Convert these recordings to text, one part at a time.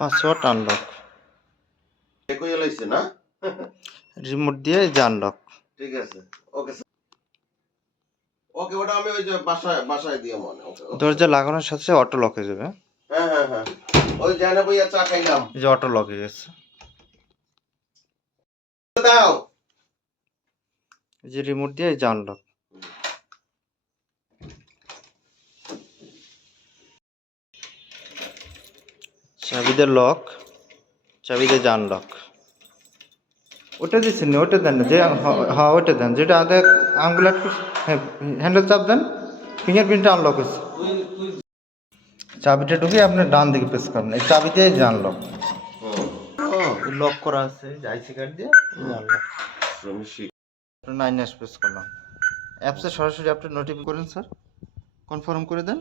Password unlock একই লাইছে না রিমোট দিয়ে এই যে আনলক। ঠিক আছে ওকে ওকে ওটা আমি ওই যে বাসায় দিয়ে মনে ওকে দরজা লাগানোর সাথে অটো লক হয়ে যাবে। হ্যাঁ হ্যাঁ হ্যাঁ ওই জানা বইয়া চা খাইলাম এই যে অটো লক হয়ে গেছে। দাও এই যে রিমোট দিয়ে এই যে আনলক। চাবি দিয়ে লক, চাবি দিয়ে যে আনলক। ওটা দিচ্ছেন না, ওটা দেন না, যে হ্যাঁ ওটা দেন, যেটা আগে আঙ্গুল একটু হ্যান্ডেল চাপ দেন, ফিঙ্গারপ্রিন্টটা আনলক হচ্ছে। চাবিটা ঢুকিয়ে আপনি ডান দিকে প্রেস করেন, এই চাবি দিয়ে যে আনলক। লক করা আছে আইসি কার্ড দিয়ে আনলক। 9 প্রেস করলাম, অ্যাপসে সরাসরি আপনি নোটিফাই করেন স্যার, কনফার্ম করে দেন,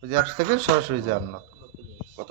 ওই যে অ্যাপস থেকে সরাসরি যে আনলক। কত